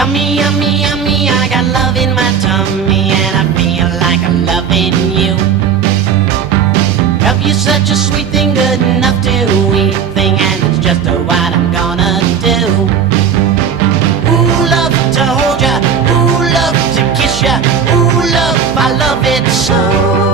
Yummy, yummy, yummy, I got love in my tummy, and I feel like I'm loving you. Love you such a sweet thing, good enough to eat thing, and it's just what I'm gonna do. Ooh, love to hold ya, ooh, love to kiss ya, ooh, love, I love it so.